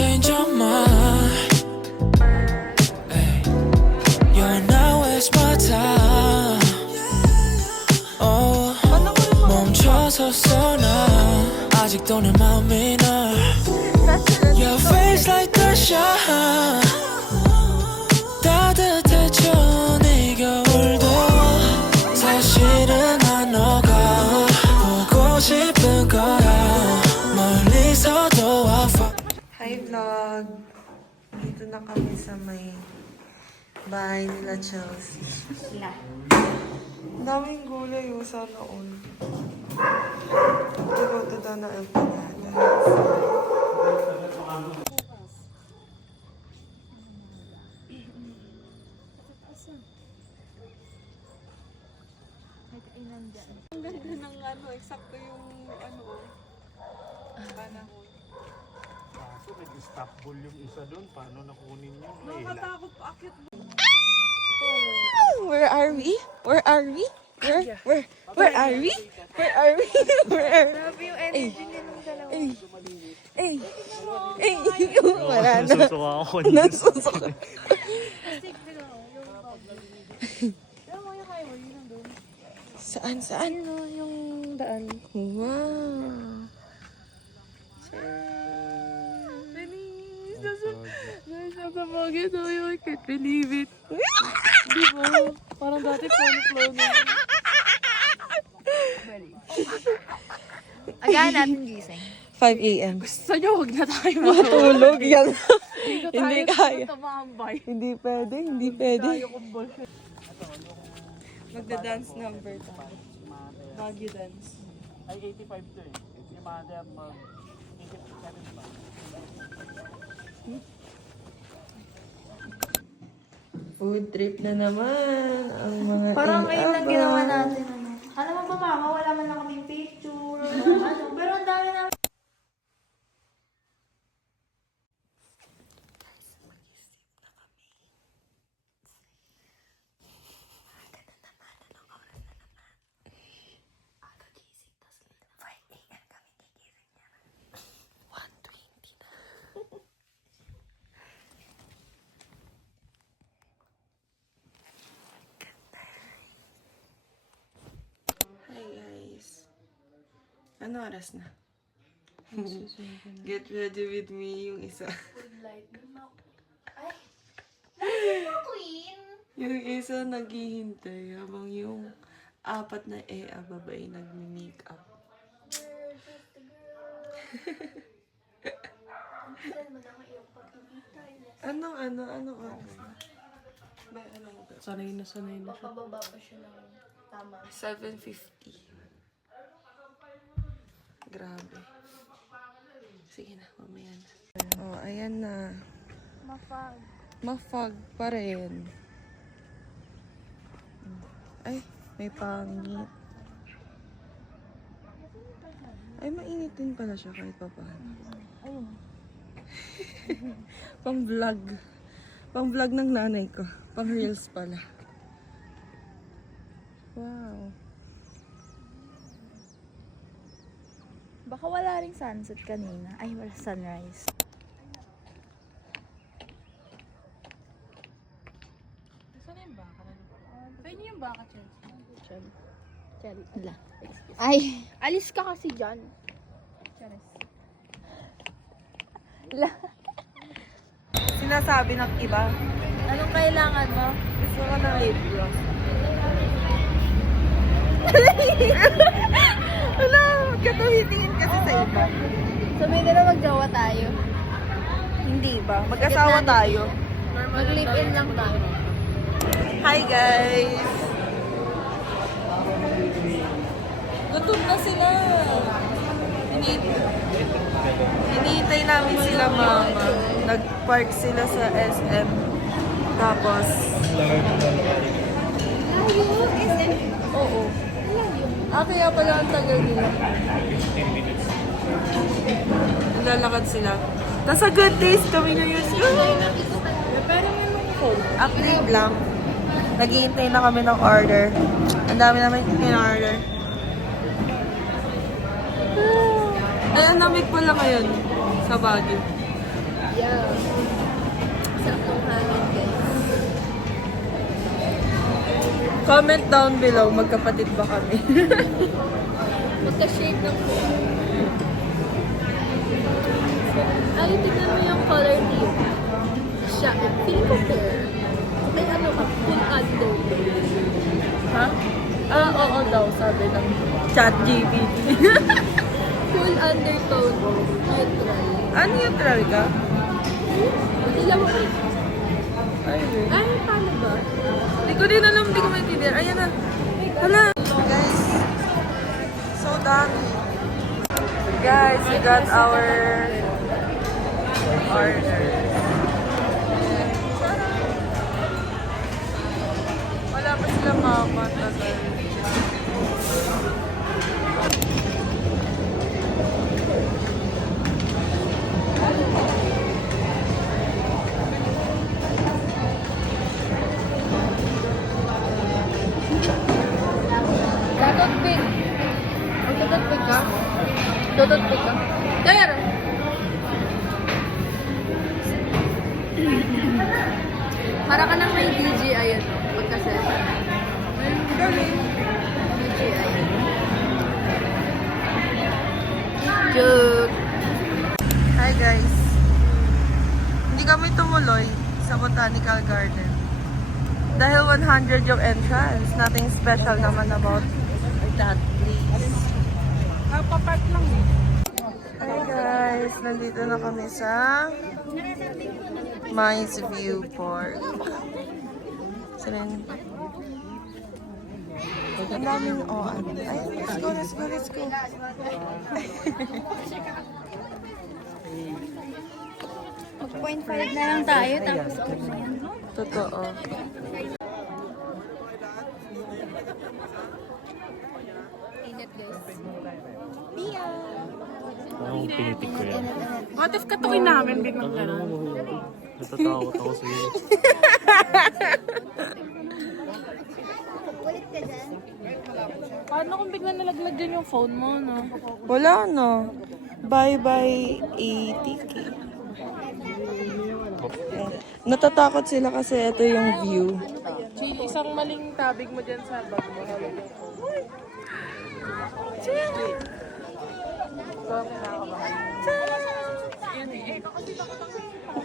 change your mind. Ay, you're not waste my time. Oh, 멈춰섰어 나 아직도 내 마음이 널. Your face like the shine. 따뜻해져 네 겨울도 사실은 난 너가 보고 싶은 거야 멀리서도 아파. Hi vlog! Dito na kami sa may bahay nila Chelsea. Ang daming gulay yung sana all. Ito daw na empanada. Ang ganda ng ano, eksakto yung ano, panahon. Kaso nag-stop ball yung isa doon. Paano nakunin nyo? Nakatakot pa akit mo. Where are we? Where are we? Where are we? Where are we? Where are we? Grabe yung energy niya nung dalawa. Wala na. Nasusuka ako. Nasusuka. Saan? Yung daan. Wow. Nasa bagay na yun. I can't believe it. Di ba? Parang dati flow na. Again natin gising. 5 a.m. Gusto nyo, huwag na tayo Matulog yan. Hindi kaya. tumambay. Hindi pwede. Tayo kumbol. Magda-dance number tayo. Baguio dance. Ay, 85 to eh. Yung mother mag 87 pa. Food trip na naman. Ang mga Parang ngayon lang inabang. ginawa natin ano. Alam mo ba mama, wala man lang kaming picture. Ano, pero ang dami namin. Hi guys. Ano oras na? Get ready with me yung isa. Queen! Yung isa naghihintay habang yung apat na babae nagmi-makeup. Anong oras na? Ba, anong oras? Sanay na siya. Pababa pa siya ng tama. 7:50. Grabe. Sige na, mamaya na. Oh, ayan na. Mafag. Mafag pa rin. Ay, may pangit. Ay, mainit din pala siya kahit pa paano. Ayun. Pang vlog. Pang vlog ng nanay ko. Pang reels pala. Wow. Baka wala ring sunset kanina. Ay, wala sunrise. Saan yung baka? Saan yung baka, Chelsea? Ala. Ay, alis ka kasi dyan. Sinasabi ng iba, Anong kailangan mo? gusto ko ng lip gloss. Wala, katumitingin kasi sa iba. Sabihin ka na magjawa tayo. Hindi ba? Mag-asawa tayo. Mag-live-in lang tayo. Hi guys! Gutom na sila. Hinihintay namin sila mama. Nag-park sila sa SM. Tapos, oo. Kaya pala ang tagal nila. 15 minutes. Naglalakad sila. Nasa good days kami ngayon. Update lang. Naghihintay na kami ng order. Ang dami namin in-order. Ay, ang lamig pala ngayon sa Baguio. Yeah. Sarap ng hangin, guys. Comment down below, magkapatid ba kami? Magka-shade ng ay, tignan mo yung color dito. Siya, feeling ko fair. Ay, ano ka, full undertone. Ha? Oo daw, sabi ng chat GPT. Full undertone. Neutral. Neutral ka? Hindi mo. Ay, Ay, paano ba? Hindi ko din alam, hindi ko maintindihan. Ayan na. Hala. Guys, so dami. Guys, we got our order. Wala pa sila makakatagal. Tututpik. Tututpik ka? Tututpik ka? There! Para ka nang may DJI yun. Pagka-set. DJI. Joke. Hi guys. Hindi kami tumuloy sa Botanical Garden. Dahil 100 yung entrance. Nothing special naman about that place. Papark lang eh. Hi guys. Nandito na kami sa Mines View Park. Saan? Ang daming oan. Ay, let's go. 0.5 na lang tayo, tapos okay na yan. Totoo. Ingat guys. Anong pinitik ko yan? What if katukin namin biglang gano'n? Natatakot ako sa iyo. Paano kung biglang nalaglag din yung phone mo, no? Wala na. Bye-bye 80k. Natatakot sila kasi ito yung view. Isang maling tabig mo dyan sa bag mo.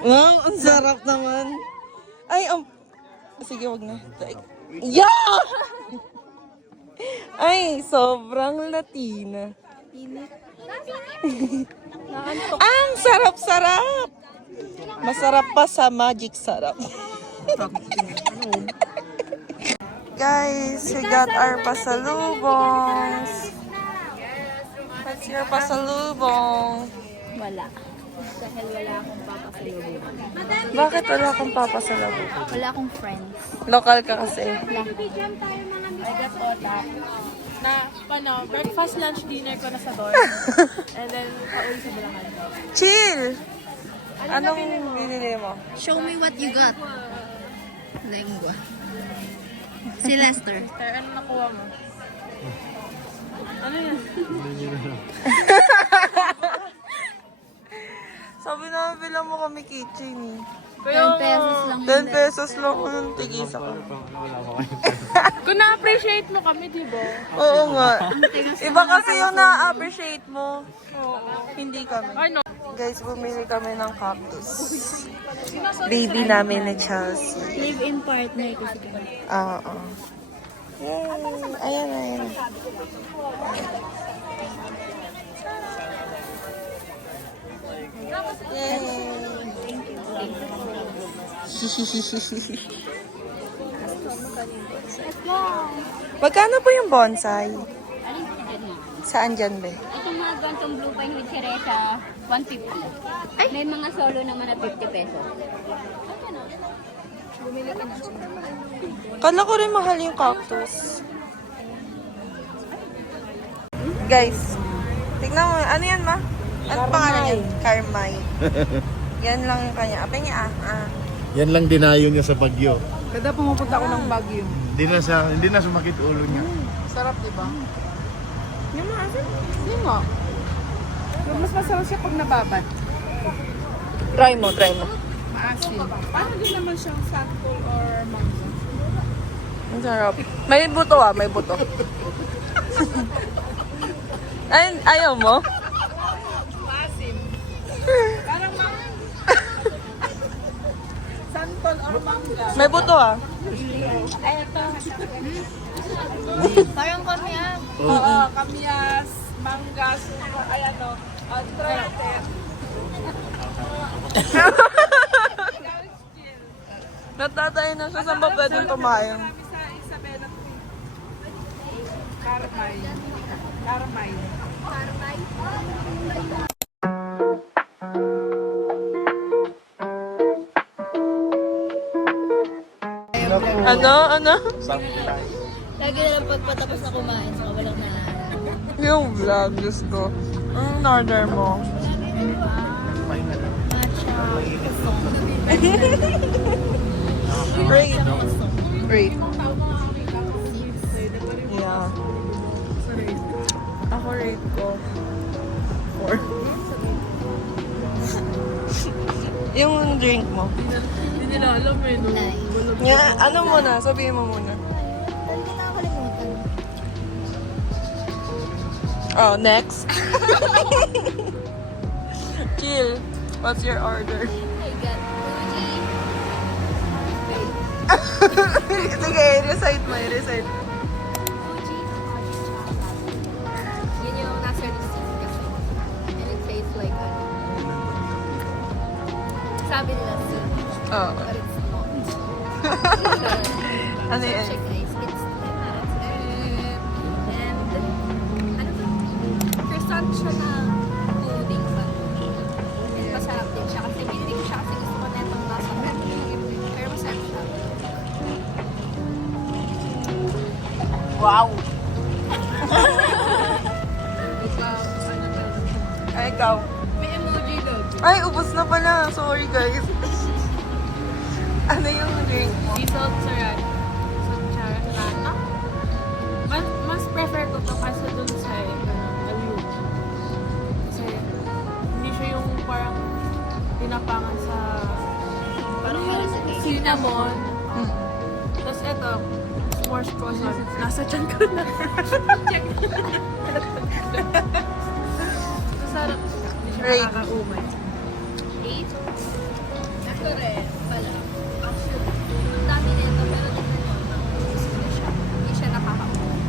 Wow, ang sarap naman. Ay, sige, wag na. Yeah! Ay, sobrang Latina. Ang sarap-sarap! Masarap pa sa Magic Sarap. Guys, we got our pasalubongs. What's your pasalubong? Wala. Dahil wala akong papasalubong. Bakit wala kang papasalubong? Wala akong friends. Local ka kasi. Breakfast, lunch, dinner ko na sa dorm. And then, pauwi sa Bulacan. Chill! Anong binili mo? Show me what you got. Lengua. Si Lester. Sir, ano nakuha mo? Ano yan? Sabi na, bilang mo kami kitchen eh. 10 pesos lang. 10 pesos lang ko nung tigisa ko. Kung na-appreciate mo kami, di ba? Oo nga. Iba kasi yung na-appreciate mo. Hindi kami. Ay, no. Guys, bumili kami ng cactus. Baby namin ni Chelsea. Live-in partner kasi kami. Oo. Yay! Ayan. Magkano po yung bonsai? Alin po dyan nga? Saan dyan ba? Itong mga gantong blue pine with cereza, 150. May mga solo naman na 50 pesos. Kala ko rin mahal yung cactus. Guys, tignan mo. Ano yan, ma? Ano pangalan yan? Carmine. Yan lang yung kanya. Apay niya, Yan lang dinayo niya sa Bagyo. Kada pumupunta ako ng Baguio. Hindi na sumakit ulo niya. Sarap, di ba? Yung mga asan? Hindi nga. Mas masarap siya pag nababad. Try mo, try mo. Maasim. Parang din naman siyang sample or mango. Ang sarap. May buto may buto. Ay, ayaw mo? Maasim. Parang sample or manga. May buto Ay, ito. Parang kami Oo, kamyas, mangas, ay ano, trotter. Natatay na siya. Saan ba pwedeng kumain? Marami sa Isabela. Carmine. Carmine. Ano? Lagi na lang pagpatapos na kumain, saka walang na. Yung vlog, Diyos ko. Anong order mo? Rate. Rate. Yeah. Ako rate ko 4. Yung drink mo. Hindi nila alam eh, no? Yeah, ano muna? Sabihin mo muna. Hindi nakakalimutan. Oh, next. Chill. What's your order? I got Fuji. Sige, recite mo. Recite. Fuji. Yun yung nasa receipt kasi. And it tastes like ano. Sabi nila sweet, Oh. but it's not. Ano yan? Check guys, it's and ano ba? Croissant siya na pudding ba? And masarap din siya kasi binili ko siya kasi gusto ko na itong nasa pero masarap siya. Wow! Ay, ikaw. May emoji daw. Ay, ubos na pala. Sorry, guys. Ano yung drink mo? Diesel Sarata. Mas prefer ko to kasi dun sa aliw. Kasi hindi siya yung parang tinapangan sa cinnamon. Tapos ito, s'mores croissant. Nasa tiyan ko na. Check. Masarap. Hindi siya Rate. nakakaumay. 8? Ako rin pala. Actually, ang dami nito pero tingnan nyo, naubos ko na siya. Hindi siya nakakaumay.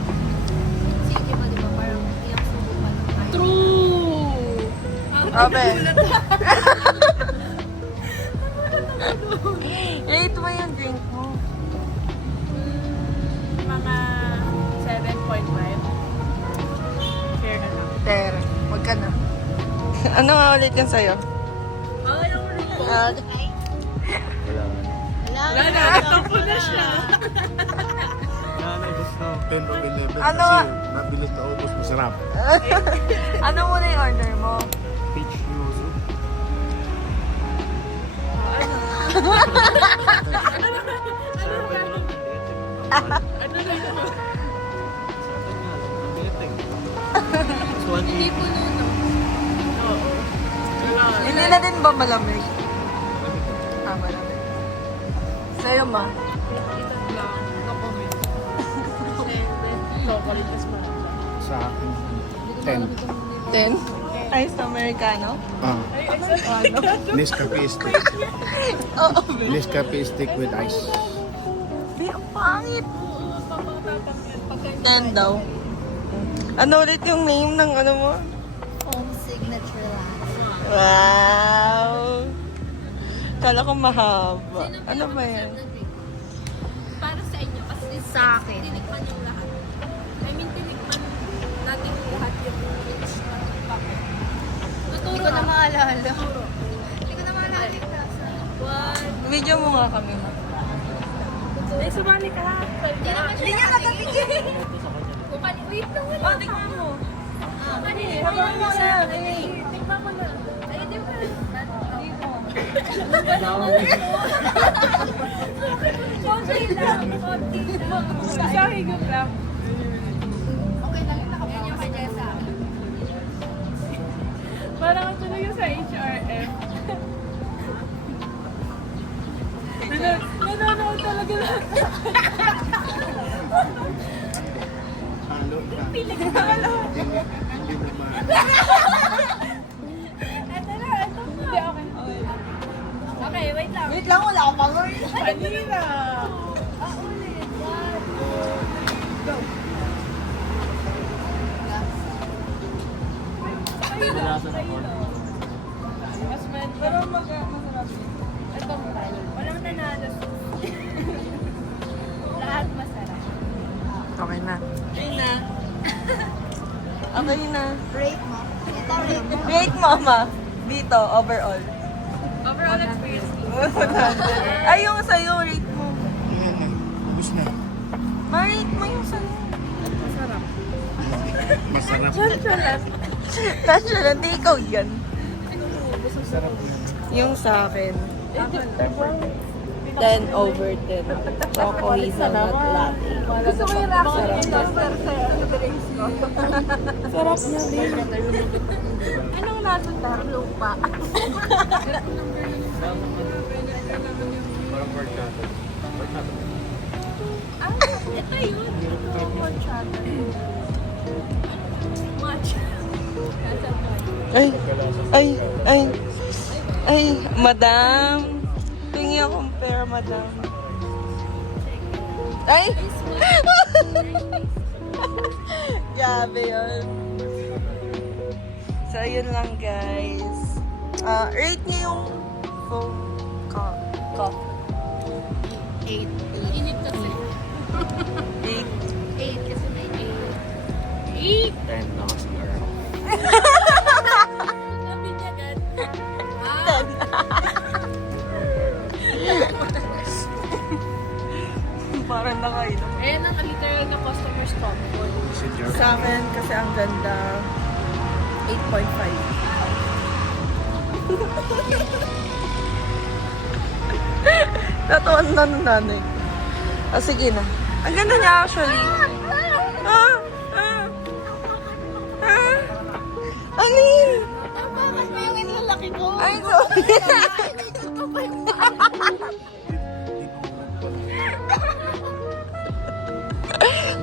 Kasi di ba parang ilang subukan ng kain. True! Abe. Rate mo yung drink mo. Mga 7.5. Fair na lang. Ter, wag ka na. Ano nga ulit yan sa'yo? Ay, ang ulit ko. Ah, Wala na, nagtampo na siya. Nanay gusto 10 o 11 Ano? kasi nabilis na ubos, masarap. ano muna yung order mo? Peach yuzu. Ano na yun? Hindi po nun. Oo. Kailangan. Hindi na din ba malamig? Malamig. Sa'yo, ma? Itat lang. No comment. Chocolate is marami. Sa akin, 10. 10? Iced Americano? Ah, Ano? Nescafe stick. Oo. Nescafe stick with ice. Di, ang pangit. Oo, papang-tapang yan. Pagka 10 daw. Ano ulit yung name ng ano mo? Home signature lang. Wow! Kala ko mahaba. Ano ba yan? Para sa inyo, kasi sa akin, tinikman yung lahat. I mean, tinikman natin lahat yung rich na pape. Hindi ko na maalala. Hindi ko na maalala yung tasa. Video mo nga kami, ma. Ay, sumali ka. Hindi niya nakabigyan. Wait lang wala. Tingnan mo. Tikman mo na. Tikman mo na. Ay, di ba? Konti lang. Konti lang. Isa higop lang. Okay lang yung nakapagod. Yan yung kay Jessa. Parang ito na yung sa HRM. Halo na. Hindi naman. Okay, wait lang. Wait lang, wala akong pangor. Kanina. Kadalasan ako. Pero masarap. Walang nanalo. Lahat masarap. Okay na. Okay na. Okay na. Rate mo. Ito, rate mo. Rate mo, ma. Dito, overall. Overall experience. Ay, yung sa'yo, rate mo. Ubus na. Ma-rate mo yung sa'yo. Masarap. Natural, hindi ikaw yan. Masarap na. Yung sa akin, 10 over 10. Choco hazelnut latte. Gusto ko yung reaction ni Lester sa drinks ko. Sarap niya din. Anong lasa tar? Lupa. Parang pork cutter. Pork cutter. Ah, ito yun. Ito ang horchata. Matcha. Nasa Ay, ay, ay, ay, madam. Tingi akong pera, madam. Ay! Grabe yun. So, yun lang, guys. Rate niyo yung phone coffee. 8. Init kasi. 8. 8 kasi may 8. 10 na kasi girl. Sabi niya agad. Parang nakainom. Ayan ang literal na customer stop call. Is it your Sa akin, kasi ang ganda, 8.5. Natuwan na ng nanay. Sige na. Ang ganda niya actually. Alin? Bakit mo yung inlalaki ko? Ay, sorry.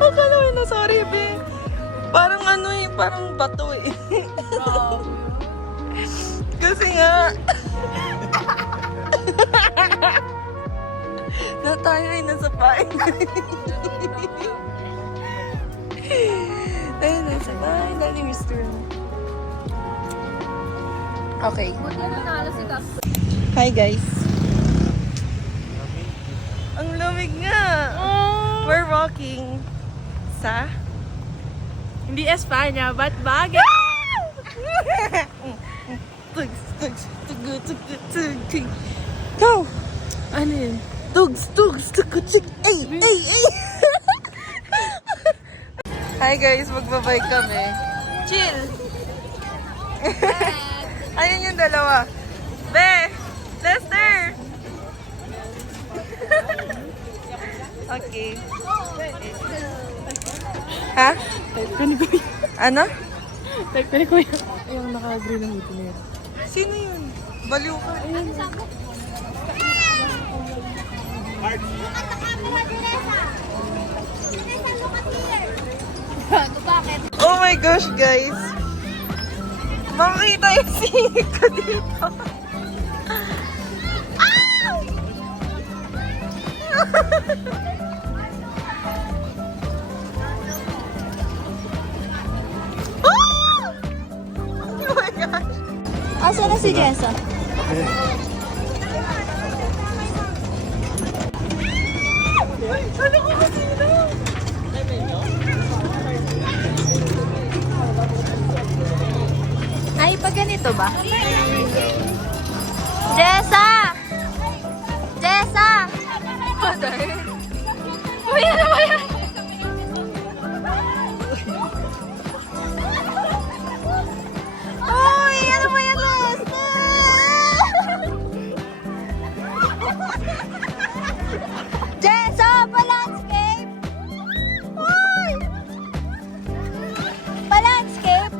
Akala ko na sorry, be. Parang ano eh, parang bato eh. Kasi nga, na tayo ay nasa pain. Tayo nasa pain, dali Mr. Okay. Buti na nanalo si Casper. Hi guys. Ang lamig nga. We're walking sa Hindi Espanya, but bagay. tugs, tugs, tugu, tugu, tugu. Go! Ano yun? Tugs, tugs, tugu, tugu. Ay, ay, ay! Hi guys, magbabike kami. Chill! Ayun yung dalawa. Be! Lester! Okay. Ha? Type ko ni Kuya. Ano? Type ko ni Kuya. Yung naka-green na hoodie na yun. Sino yun? Baliw ka. Bakit? Oh my gosh, guys. Makikita yung singit ko dito. Oh my gosh. Asa na si Jessa? Ano ko ba sino? Ay, pag ganito ba? Jessa! Jessa! Mother? Uy, ano ba yan? Uy, ano ba yan, Lester? Jessa, pa-landscape! Uy! Pa-landscape?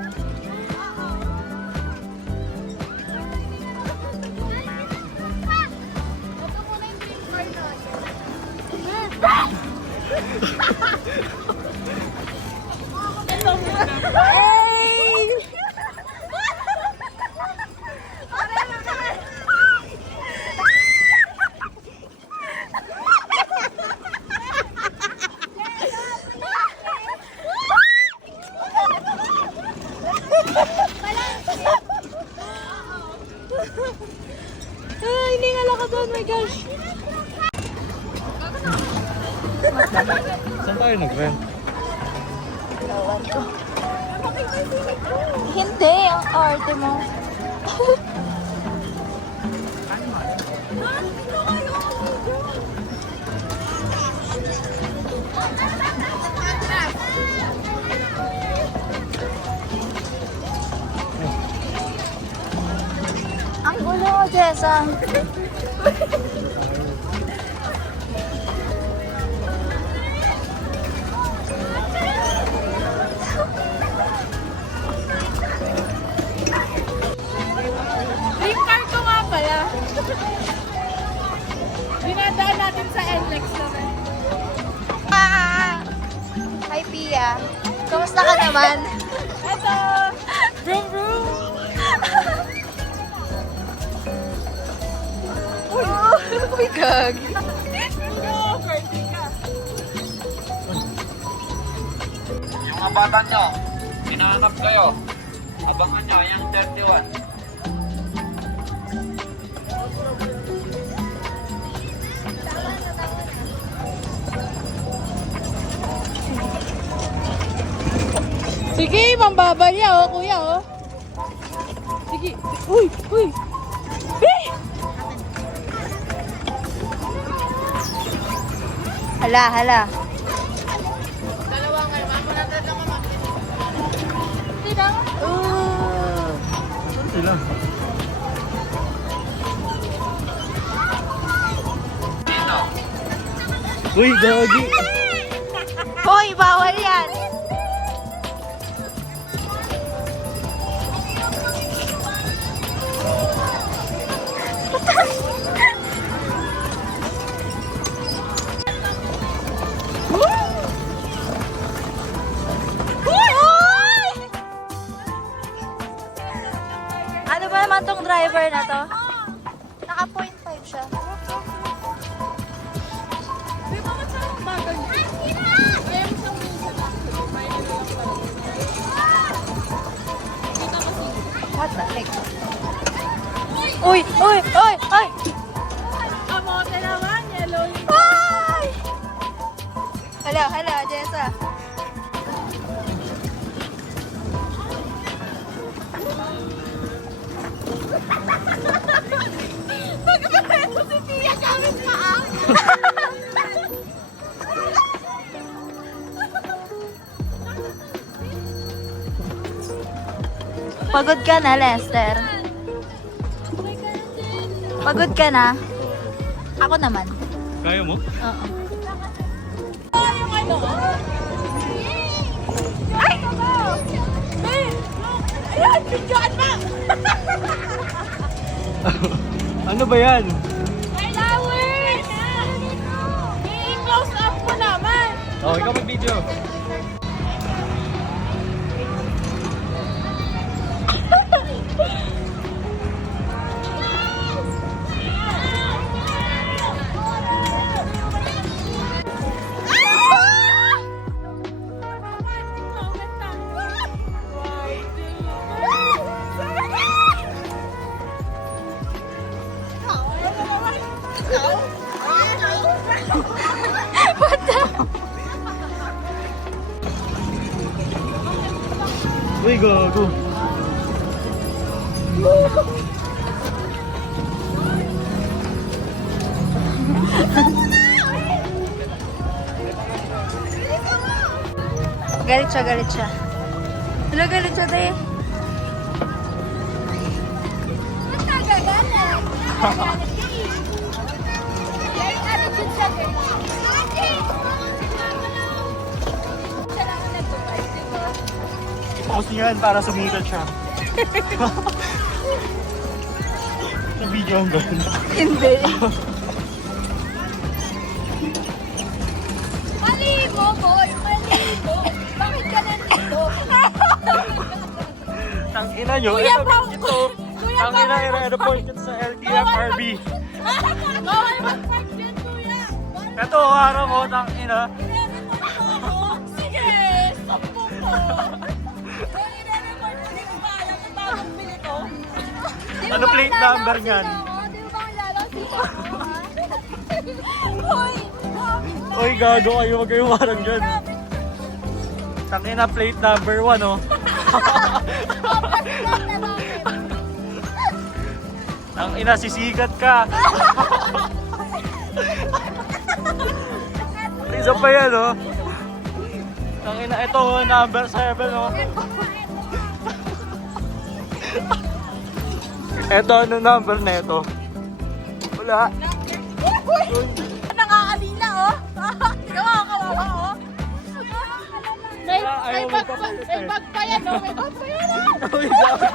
Oh my gosh! Saan tayo nag-rent? Ewan ko. Hindi, ang arte mo. Ang gulo ko, Jessa. Dream car ko nga pala. Dinadaan natin sa NLEX naman. Hi, Pia. Kamusta ka naman? Eto! Vroom vroom! Uy, gagi. No, birthday ka. Yung mga bata nyo, hinahanap kayo. Abangan nyo, yung 31. Sige, mambabalya oh, kuya oh. Sige. Uy, uy. Hala, hala. Dalawang kayo, mamo na tayo naman. Diba? Sila. Uy, gagi! Hoy, bawal yan. Ano ba naman tong driver na to? Naka 0.5 siya. Di ba ba't saan ang bagal niya? Kaya mo siyang minsan ako. May nilang pala. Kita ko si... What the heck? Uy! Uy! Uy! Uy! Kamote naman, yellow yung... Ay! Hala, hala, Jessa. Nagpapareto si Tia gamit paa. Pagod ka na, Lester. Pagod ka na? Ako naman. Kaya mo? Oo. Ay! Babe! Ayan! Bidyoan mo! Ano ba yan? Flowers! I-close up mo naman! Oh, ikaw mag-video. Uy, gago. Galit siya, galit siya. Hala, galit siya, te. Post niyo yan para sumikat siya. Sa video ang gawin. Hindi. Mali mo, boy! Mali mo! Bakit ka nandito? Tangina nyo, Kuya ito, Pao! ito. Kuya Tangina, Pao! i-report sa LTFRB. Bawal mag-park dyan, kuya! Ito, harap mo, tangina. Sige! Sampo mo! I-report mo din ba? Alam mo, bagong bili ko. Ano plate number niyan? Di ba bang lalaw si Uy, gago kayo. Huwag kayo parang dyan. Tangina plate number 1, oh. Tangina, sisikat ka. Isa pa yan, oh. Tangina, ito, number 7, oh. Ito, ano number na ito? Wala. Nakakalila, oh. Nakakawawa, oh. Ayaw magpapalit eh. May bag pa yan, oh. May bag pa yan, oh. Uy, gago.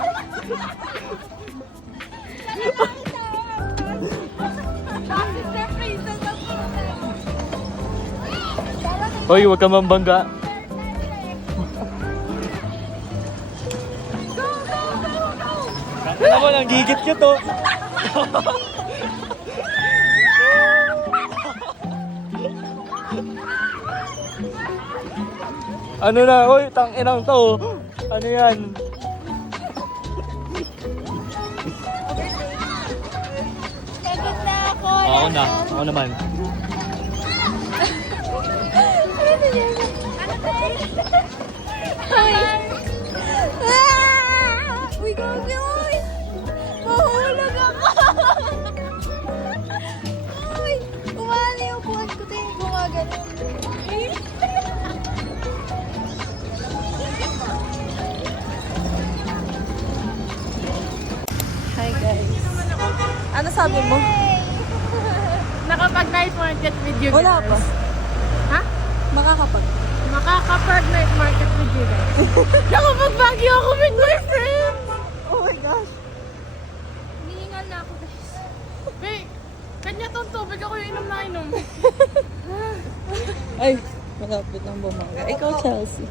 Hoy, huwag ka mambangga. Ano mo, nanggigit ka to. Ano na, hoy, tang-inang to. Ano yan? Pagod na ako. Ako na, ako naman. Uy, gabi, uy! Mahulog ako! Uy! Umali yung buwan ko tayo gumagano. Hi guys. Ano sabi mo? Nakapag-night market video, Wala guys. pa. Ha? Makakapag. Makakapag-night market video, guys. Nakapag-Baguio ako with my friends! Oh my gosh. Hinihingal na ako, guys. Babe, kanya tong tubig ako yung inom na inom. Ay, malapit ng bumaga. Ikaw, Chelsea.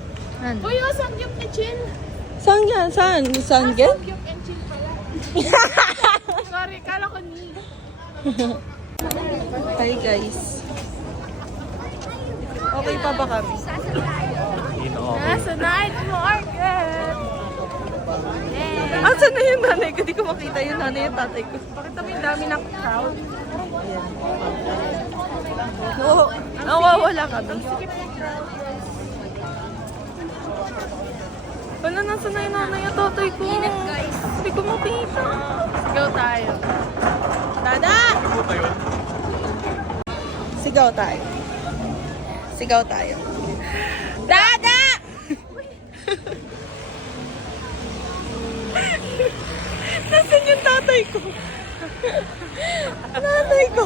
Uy, oh, Samgyup and chill. Saan yan? Saan? Saan yan? Samgyup and chill pala. Sorry, kala ko ni. Hi guys. Okay pa ba kami? Nasa night market. Ah, saan na yung nanay ko? Di ko makita yung nanay yung tatay ko. Bakit kami dami ng crowd? Oo, nawawala kami. Wala, nasa na yung nanay yung tatay ko? Hindi ko makita. Go tayo. Dada! Sigaw tayo. Sigaw tayo. Dada! Nasaan yung tatay ko? Tatay ko.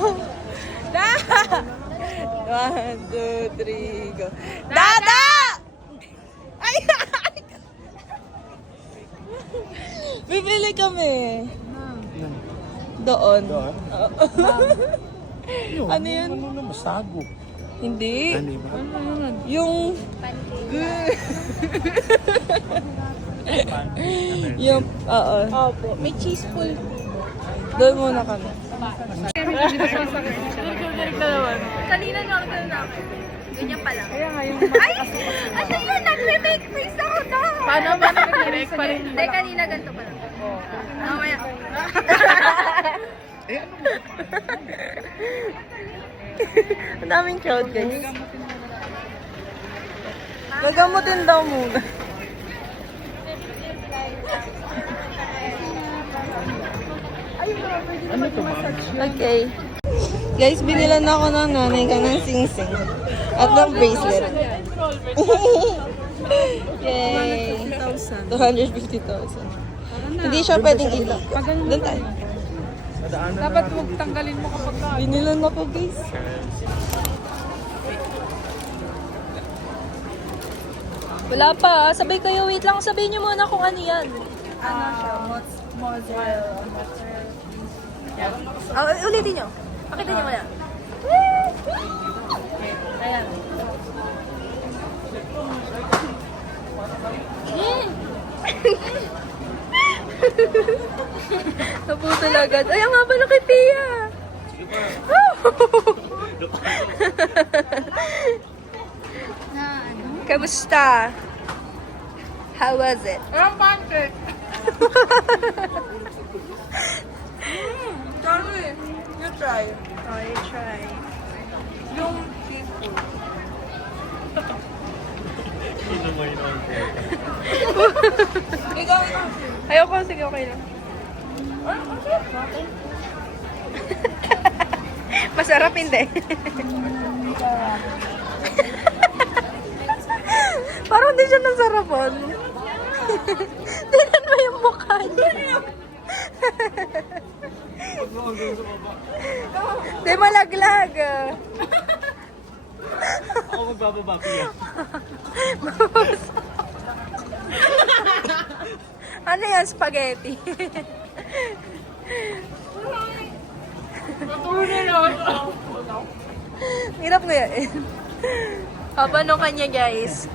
Dada! 1, 2, 3, go. Dada! Ay! Bibili kami. Doon. Oo. Ano yun? Ano na, masago. Hindi. Ano ba? Yung... yung... Oo. Opo. May cheese pool. Doon muna kami. Kanina nyo ako na namin. Ganyan pa lang. Ay! Ano yun? Nagme-make face ako na! Paano ba nag-direct pa rin? Hindi, kanina ganito pa lang. Mamaya. Ang daming crowd, guys. Gagamutin daw muna. Okay. Guys, binilan ako ng nanay ka ng sing-sing. At ng bracelet. Yay! 250,000. Hindi siya pwedeng ilak. Doon tayo. Dapat huwag tanggalin mo kapag ka. Binilan ako, guys. Wala pa. Sabay kayo. Wait lang. Sabihin niyo muna kung ano yan. Ano siya? Mozzarella. Ulitin niyo. Pakita niyo muna. Ayan. Naputol agad. Ay, nga pala kay Pia. Kamusta? How was it? Parang pancake. Sorry. You try. Oh, you try. Yung beef Sino mo yun ang Ayoko, sige, okay lang. Masarap hindi. Parang hindi siya nasarapan. Tingnan mo yung mukha niya. Di malaglag. Ako magbababa, Pia. Ano yan? Spaghetti. Hirap nga yan. Paano kanya, guys?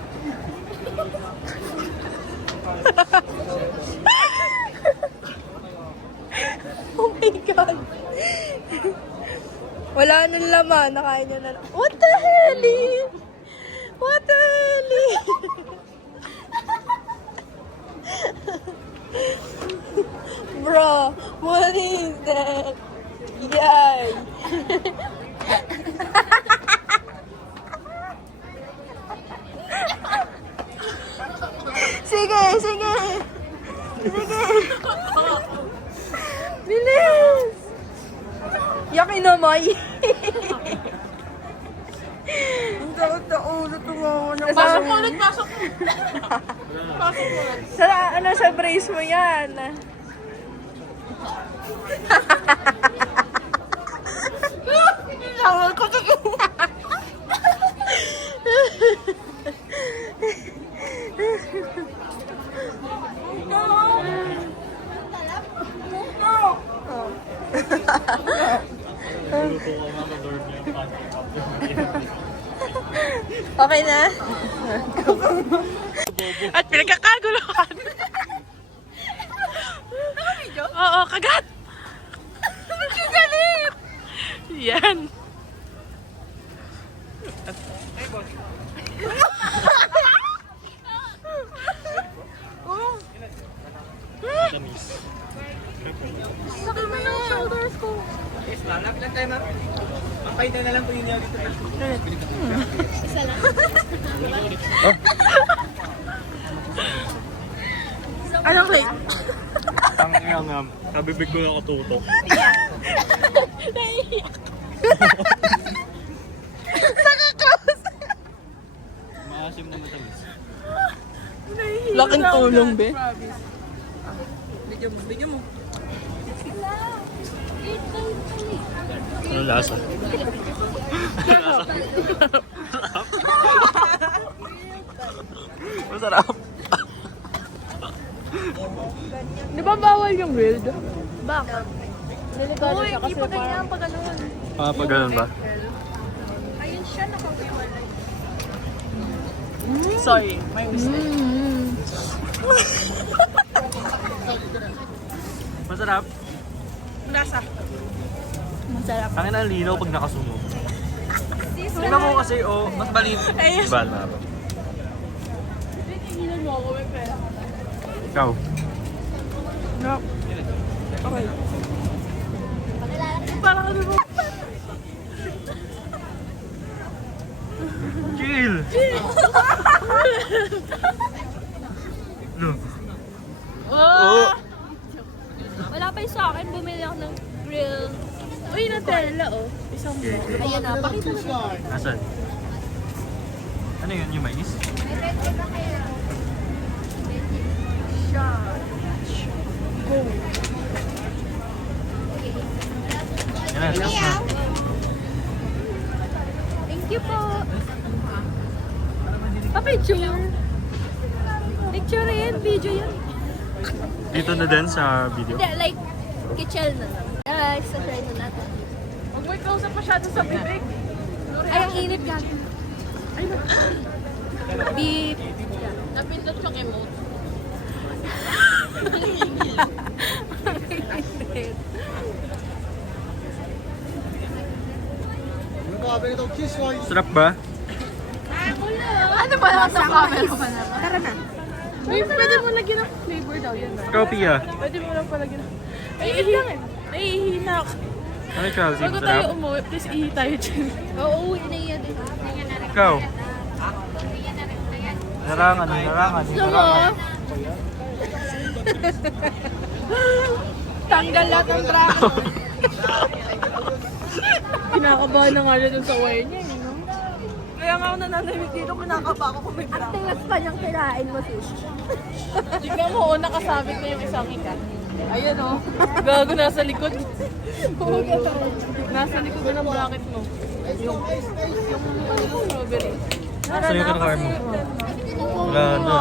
Oh my God. Wala nang laman. Nakain niya na lang. What the hell? What the hell? Bro, what is that? Yay! Sige, sige! Sige! Bilis! Yakin naman! Ang takot na ulo tumawa. Pasok mo ulit, pasok mo. Sa brace mo yan. Lawal ko sa Okay na? At pinagkakaguluhan. Oo, kagat! Kagalit! Yan. Tamis. Sakit mo yung shoulders ko. Yes, ma'am. Lapit tayo, ma'am. Papaitan na lang po yun yung dito. Isa lang. Anong rate? Ang nga, kabibig ko na katutok. Nakaklose. Maasim na matamis. Laking tulong, be. Video mo. Ano lasa? Masarap. Di ba bawal yung grilled? Bakit? Delikado siya kasi parang... pa ganun. Ah, pag ganun ba? Ayun siya, nakawiwalay. Sorry, my mistake. Masarap. Lasa. Masarap. Ang ina linaw pag nakasunog. Tingnan mo kasi, oh, mas maliit. Diba, na ba? Hihilan mo ako, may pera. Ikaw. Okay. Parang ano mo? Chill! No. Oh! Wala pa yung sa akin, bumili ako ng grill. Uy, Nutella, oh. Isang mo. Ayan na, pakita mo. Nasaan? Ano yun, yung mais? Yan na, tapos na. Thank you po. Pa-picture. Picture yan, video yan. Dito na din sa video. Hindi, like, kitchen na lang. Guys, so try na natin. Huwag mo i-close up masyado sa bibig. Ay, ang init gago. Beep. Napindot yung emote. Sarap ba? Ano ba lang sa camera pa naman? Tara na. Uy, pwede mo lagyan ng flavor daw yan. Ikaw, Pia. Pwede mo lang palagyan ng... Ay, ihina ako. Ano, Chelsea? Bago tayo Sarap? umuwi, please ihi tayo dyan. Oo, uwi na yan. Ikaw? Narangan. Gusto mo? Tanggal lahat ng track. Kinakabahan na nga rin dun sa way niya. No? Kaya nga ako nananamig dito, kinakaba ako kung may bra. Tingas pa niyang kinain mo, sis. Tignan mo, nakasabit na yung isang ikat. Ayan o. Gago, nasa likod. Nasa likod na ng bracket mo. Yung strawberry. Saan yung kinakain mo? Wala na.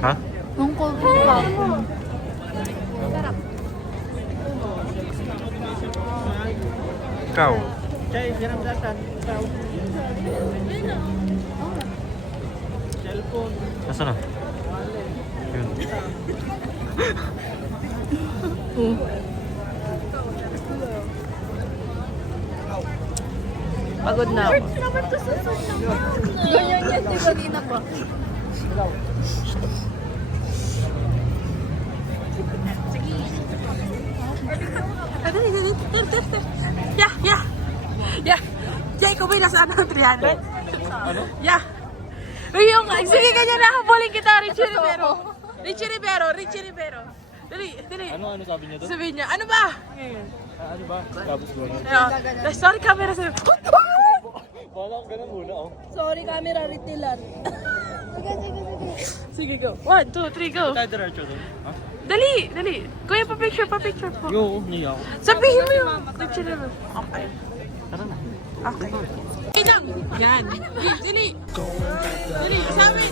Ha? Yung cold pa. Ikaw? Chay, siram datan. Ikaw. Cellphone. Nasaan na? Yun. Pagod na ako. Ganyan yan, di kanina pa. Yeah. Jay, ikaw ba'y nasaan ang 300? Ano? Yeah. Uy, yung, sige, ganyan na, habulin kita, Richie Rivero. Dali. Ano sabi niya doon? Sabihin niya, ano ba? Ano ba? Tapos mo na. Sorry, camera sa'yo. Bala ko ganun muna, oh. Sorry, camera, ritilan. Sige, go. 1, 2, 3, go. Tayo diretso doon. Ha? Dali. Kuya, pa-picture po. Yo, niya ako. Sabihin mo yung Richie Rivero. Okay. Tara na. Okay. Inang! Yan. Dili. Sabi.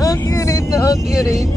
Ang cute.